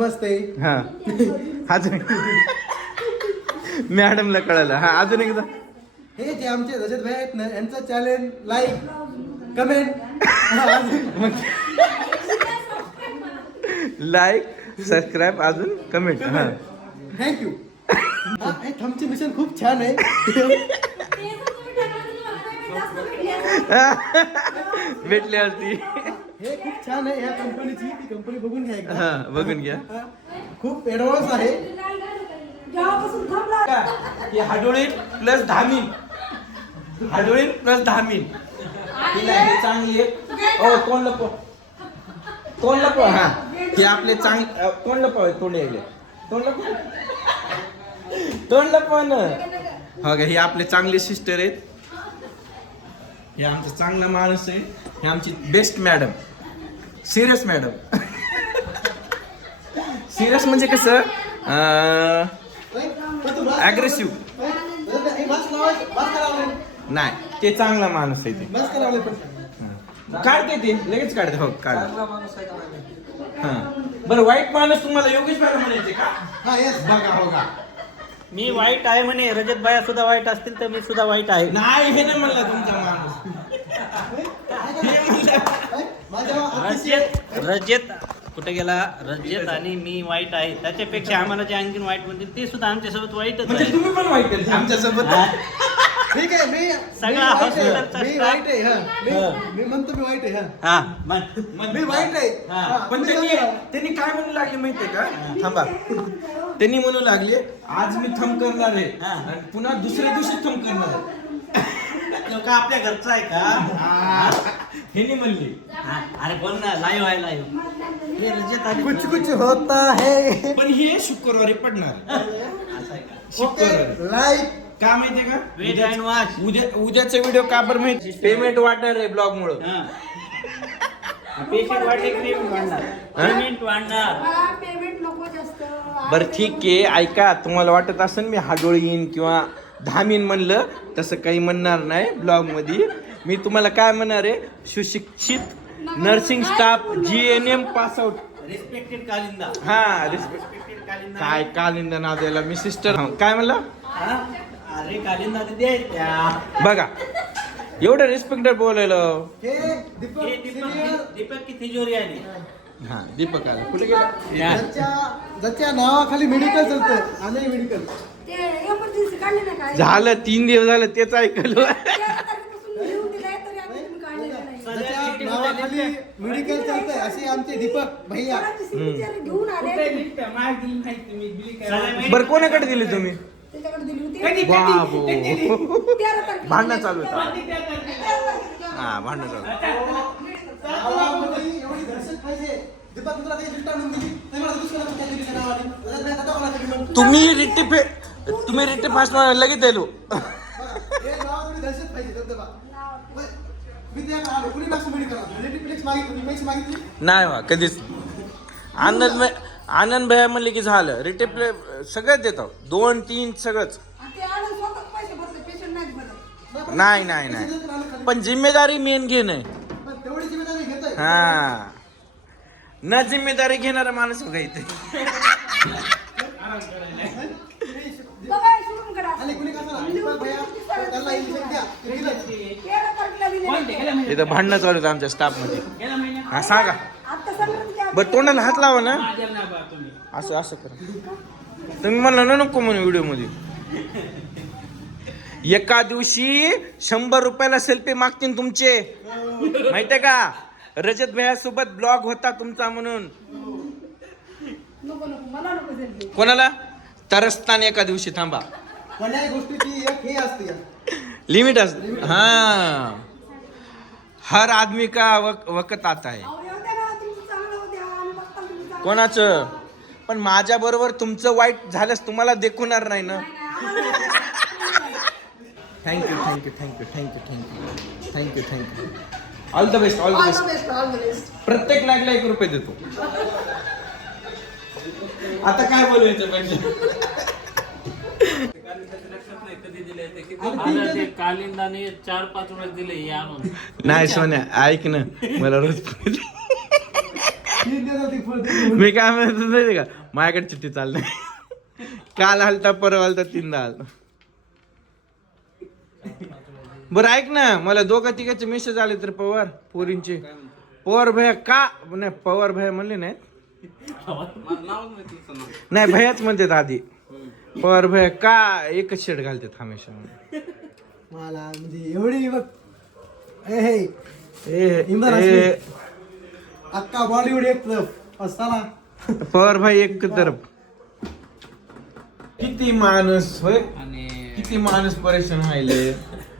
नमस्ते. हा अजून मॅडमला कळलं. हा अजून एकदा. हे जे आमचे रजत भाई आहेत ना, यांचं channel like comment like subscribe अजून कमेंट. हा थँक्यू. थमचे मिशन खूप छान आहे. भेटली असती. हे खूप छान आहे. ह्या कंपनीची ती कंपनी बघून घ्या एकदा. हा बघून घ्या. खूप ऍडव्हान्स आहे. हाडोळी प्लस धामीन. हाडोळी प्लस धामीन. तिला हे चांगली आहे. ओ तोंड लपव. तोंड लपव. हा हे आपले चांगले तोंड लपव. तोंड यायले. तोंड लपव. तोंड लपव ना. हो का. हे आपले चांगले सिस्टर आहेत. हे आमचा चांगला माणूस आहे. हे आमची best madam. Serious madam. Serious म्हणजे कसं अग्रेसिव्ह नाही. ते चांगला माणूस आहे. ते काढते. ते लगेच काढते. हो काढ. हा बरं. वाईट माणूस तुम्हाला योगेश मॅडम म्हणायचे का? हा यस. बघा हो का. मी वाईट आहे म्हणे. रजत बाया सुद्धा वाईट असतील तर मी सुद्धा वाईट आहे. नाही हे नाही म्हणला तुमचा माणूस. रजत कुठे गेला? रजत आणि मी वाईट आहे. त्याच्यापेक्षा आम्हाला जे आणखीन वाईट म्हणतील ते सुद्धा आमच्यासोबत वाईटच म्हणजे आहे. तुम्ही पण वाईट आहे आमच्यासोबत. ठीक आहे. मी सगळा हॉस्पिटलचा मी स्टाफ. वाईट आहे. मी म्हणतो मी वाईट आहे. हा मी वाईट आहे. हा. पण त्यांनी काय म्हणू लागले माहितीये का? थांबा. त्यांनी म्हणू लागले आज मी थंब करणार आहे आणि पुन्हा दुसऱ्या दिवशी थंब करणार आहे. का आपल्या घरचा आहे का? हे नाही म्हणले. अरे बोल ना. लाईव्ह आहे लाईव्ह. हे रजत आणि कुछ कुछ होता है. पण हे शुक्रवारी पडणार. असं आहे का? शुक्रवारी. लाईक का माहितीये का? Wait and watch. उद्याचा व्हिडिओ का बरं माहिती? पेमेंट वाढणार आहे ब्लॉग मुळे. पेशंट वाढले की पेमेंट वाढणार. पेमेंट वाढणार. मला पेमेंट नको जास्त. बरं ठीक आहे. ऐका. तुम्हाला वाटत असेल मी हाडोळीन किंवा धामीन म्हणलं. तसं काही म्हणणार नाही ब्लॉग मध्ये. मी तुम्हाला काय म्हणणार आहे? सुशिक्षित nursing staff GNM pass out. Respected Kalinda. हा रिस्पेक्ट. काय कालिंदा नाव द्यायला मी सिस्टर. काय म्हणलं? अरे कालिंदा ते दे त्या. बघा एवढं रिस्पेक्टेड बोलायलं. हे दीपक हे senior. दीपक की तिजोरी आली. हा दीपक आला. कुठे गेला? ज्याच्या नावाखाली मेडिकल चालतं. आलंय मेडिकल. ते emergency काढले नाही का? झालं 3 दिवस झालं तेच ऐकलं. 13 तारखेपासून लिहून दिलंय तरी आता तुम्ही काढलेलं नाही. ज्याच्या नावाखाली मेडिकल चालतंय असे आमचे दीपक भैया. सरांची signature घेऊन आले. बरं कोणाकडे दिली तुम्ही? त्याच्याकडे दिली होती. बाबो 13 तारखेला. भांडणं चालू होतं. 13 तारखेला. हा भांडणं चालू. गावामध्ये एवढी दहशत पाहिजे. दीपक तुला काही गिफ्ट आणून दिली नाही. मला दुसऱ्याला पण काही दिली नावाने. रजत भाई आता कोणाला दिली मग? तुम्ही रिट्टी फासणार लगेच द्यायलो. बघा, हे गावात एवढी दहशत पाहिजे. धबधबा. मी त्या कुणी नसू मेडिकल रिलेटिव्ह मागितली. पैसे मागितली नाही बा कधीच. आनंद भैया म्हणले की झालं. रिटेप्ले सगळंच देतो. 2, 3 सगळंच. आणि ते आलं स्वतः पैसे भरले. पेशंट नाही भरत. नाही पण जिम्मेदारी मेन घेणं. पण तेवढी जिम्मेदारी घेतोय. हा न जिम्मेदारी घेणारा माणूस बघा इथे. बघा हे सोडून काढा. आणि कुणी कसं दीपक भैया त्याला इंजेक्शन द्या. ते दिलं. 13 तारखेला दिले. इथं भांडणं चालू होतं आमच्या स्टाफ मध्ये. हा सांगा. आता संक्रांत घ्या. बरं तोंडाला हात लावा ना. असं करा. तुम्ही म्हणलं ना नको म्हणून व्हिडिओ मध्ये. एका दिवशी 100 रुपयाला सेल्फी मागतील तुमचे. माहितीये का? रजत भैया सोबत ब्लॉग होता तुमचा म्हणून. नको मला नको selfie. कोणाला? तरसताना एका दिवशी. थांबा. कोण्याही गोष्टीची एक हे असते. लिमिट असते. हा हर आदमी का वक्त आता है. अहो, येऊ द्या ना. तुमचं चांगलं होऊ द्या. आणि बघता तुम्ही चांगलं. कोणाचं पण माझ्या बरोबर तुमचं वाईट झालंच तुम्हाला देखवणार नाही ना. Thank you. All the best. All the best, all the best. प्रत्येक नागला 1 रुपये देतो. आता काय बोलायचं पाहिजे? ते कालिंदाने 4-5 वेळेस दिले हे आणून. नाही सोन्या ऐक ना मला रोज 3 दिवस मी काय म्हणतो माहिती का, माझ्याकडे चिठ्ठी चालली काल आलता परवा आलता 3दा आलता. बरं ऐक ना, मला दोघा तिघाचे मेसेज आले तर पवार पोरींचे. पवार भैया का नाही, पवार भैया म्हणले नाही, नाही भैयाच म्हणतात आधी. पवार भैया का एकच शर्ट घालतात हमेशा. मला म्हणजे एवढी बघ हे ए इम्रान हाशमी. अख्खा बॉलिवूड एक तरफ असताना पवार भाई एक तरफ. किती माणूस होय, किती माणूस परेशान व्हायले.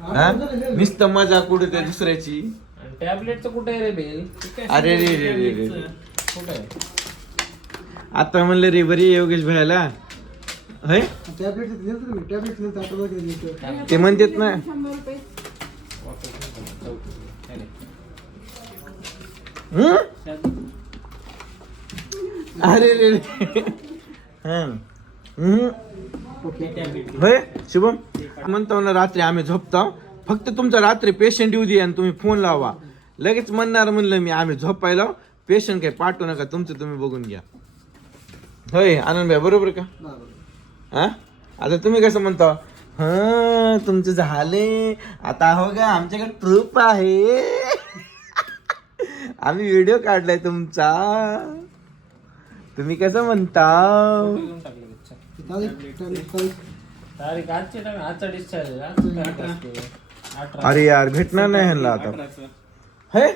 हा नुसतं मजा कुठे ते दुसऱ्याची. टॅबलेटचं कुठे आहे रे बिल? अरे रे रे रे रे. कुठे आहे? आता म्हणलं रे बरी योगेश भैयाला होय, टॅबलेट ते म्हणतात ना 100 रुपये. हं? अरे रे रे. हं. हं. होय शुभम म्हणतो ना, रात्री आम्ही झोपतो, फक्त तुमचा रात्री पेशंट येऊ दे आणि तुम्ही फोन लावा. लगेच म्हणणार म्हणलं मी, आम्ही झोपायला पेशंट काही पाठवू नका, तुमचं तुम्ही बघून घ्या. होय आनंद भाई बरोबर का? हा आता तुम्ही कसं म्हणता, हा तुमचं झाले आता हो का, आमच्याकडे प्रूफ आहे आम्ही व्हिडिओ काढलाय तुमचा, तुम्ही कसं म्हणता. तारीख आजची टाक, आजचा डिस्चार्ज. अरे यार भेटणार नाही ह्यांना आता. हे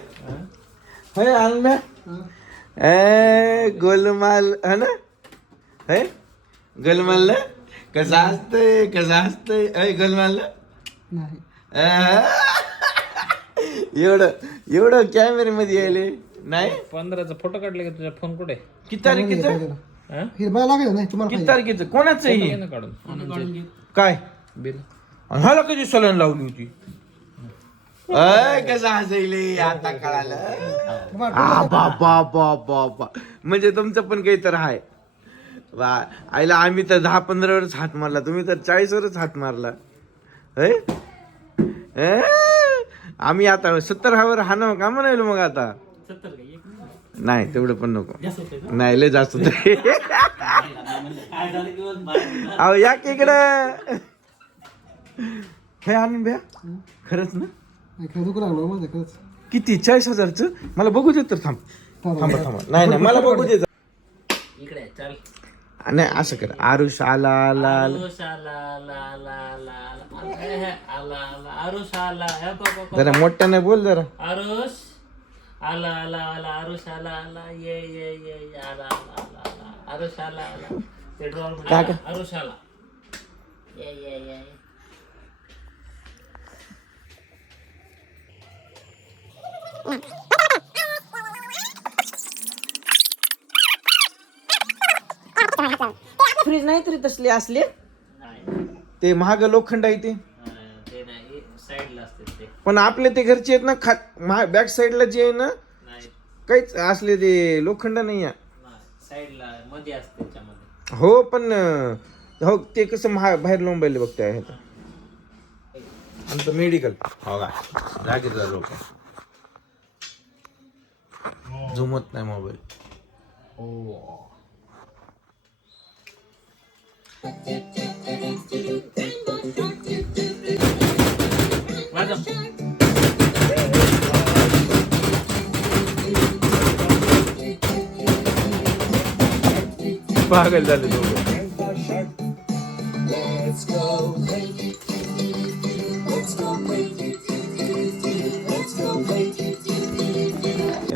हे आनंद ए गोलमाल है ना, हे गोलमाल ना कसं असतंय, कसं असतंय अय गोलमाल ना. एवढं एवढं कॅमेरे मध्ये यायले नाही. 15चा फोटो काढले का तुझा फोन कुठे? किती तारखेचं, हिरबाय लागेल नाही तुम्हाला किती तारखेचं, कोणाचं आहे हे? काढून काय बिल ह्याला कधी सलन लावली होती? अय कसं हसायले आता कळालं. बाबा बाबा म्हणजे तुमचं पण काही तर आहे वा. आईला आम्ही तर 10-15 वर्ष हात मारला, तुम्ही तर 40 वर्ष हात मारला. आम्ही आता 70 वर हाणं का म्हणायलो मग आता. नाही तेवढं पण नको, नाही लय जास्त होतं. अहो या की इकडं. हे आणून द्या खरंच ना. दुखू लागलो माझं खरंच. किती 40,000चं मला बघू दे तर. थांब थांबा थांबा, नाही नाही मला बघू दे. इकडे चल. नाही असं कर, आरुष आला आला आला. आरुष आला आला आला आला आला आला आरुष आला. हे बघ जरा मोठ्याने बोल जरा. आरुष आला आला आला आरुष आला आला ये ये ये ये आला आला आला आला आरुष आला आला. ते ड्रॉवर काय का? आरुष आला ये ये ये. फ्रीज नाही तरी तसले असले, नाही ते महाग लोखंड आहे ते. ते नाही, साईडला असते ते. पण आपले ते घरचे आहेत ना, बॅक साईडला जे आहे ना नाही काहीच असले ते लोखंड नाही आहे. साईडला मध्ये असते त्याच्यामध्ये. हो पण हो ते कसं बाहेर लोंबायला बघते आहे आमचं मेडिकल. हो का जागीरदार लोक झुमत नाही मोबाईल. हो पागल झाले लोक.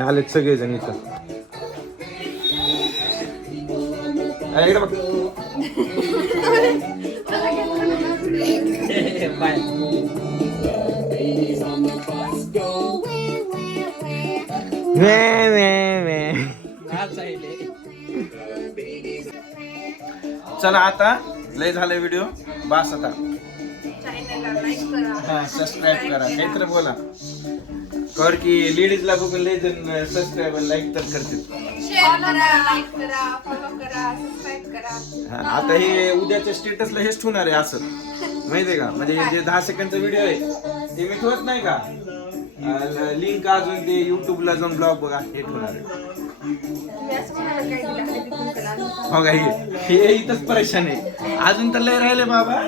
आले सगळेजण इथं. इकडे बघ. चला आता लय झालं व्हिडिओ बस आता. हा सबस्क्राईब करा, काहीतरी बोला कर की लेडीजला बघून लय जण सबस्क्राईब लाईक तर करतील. आता हे उद्याच्या स्टेटसला हेच ठेवणार आहे असं माहितीये का, म्हणजे जे 10 सेकंडचा व्हिडिओ आहे ते मी ठेवत नाही का. लिंक अजून ते युट्यूबला जाऊन ब्लॉग बघा हे ठेवणार आहे. तुम्ही असं म्हणाला काय दिलं हळदी कुंकूला आम्ही. हो का हे इथंच परेशान आहे अजून तर लय राहिले बाबा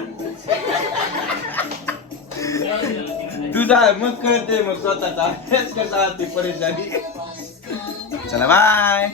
तुझा मग कळते मग स्वतःचा हेच कसा असते परेशानी चला बाय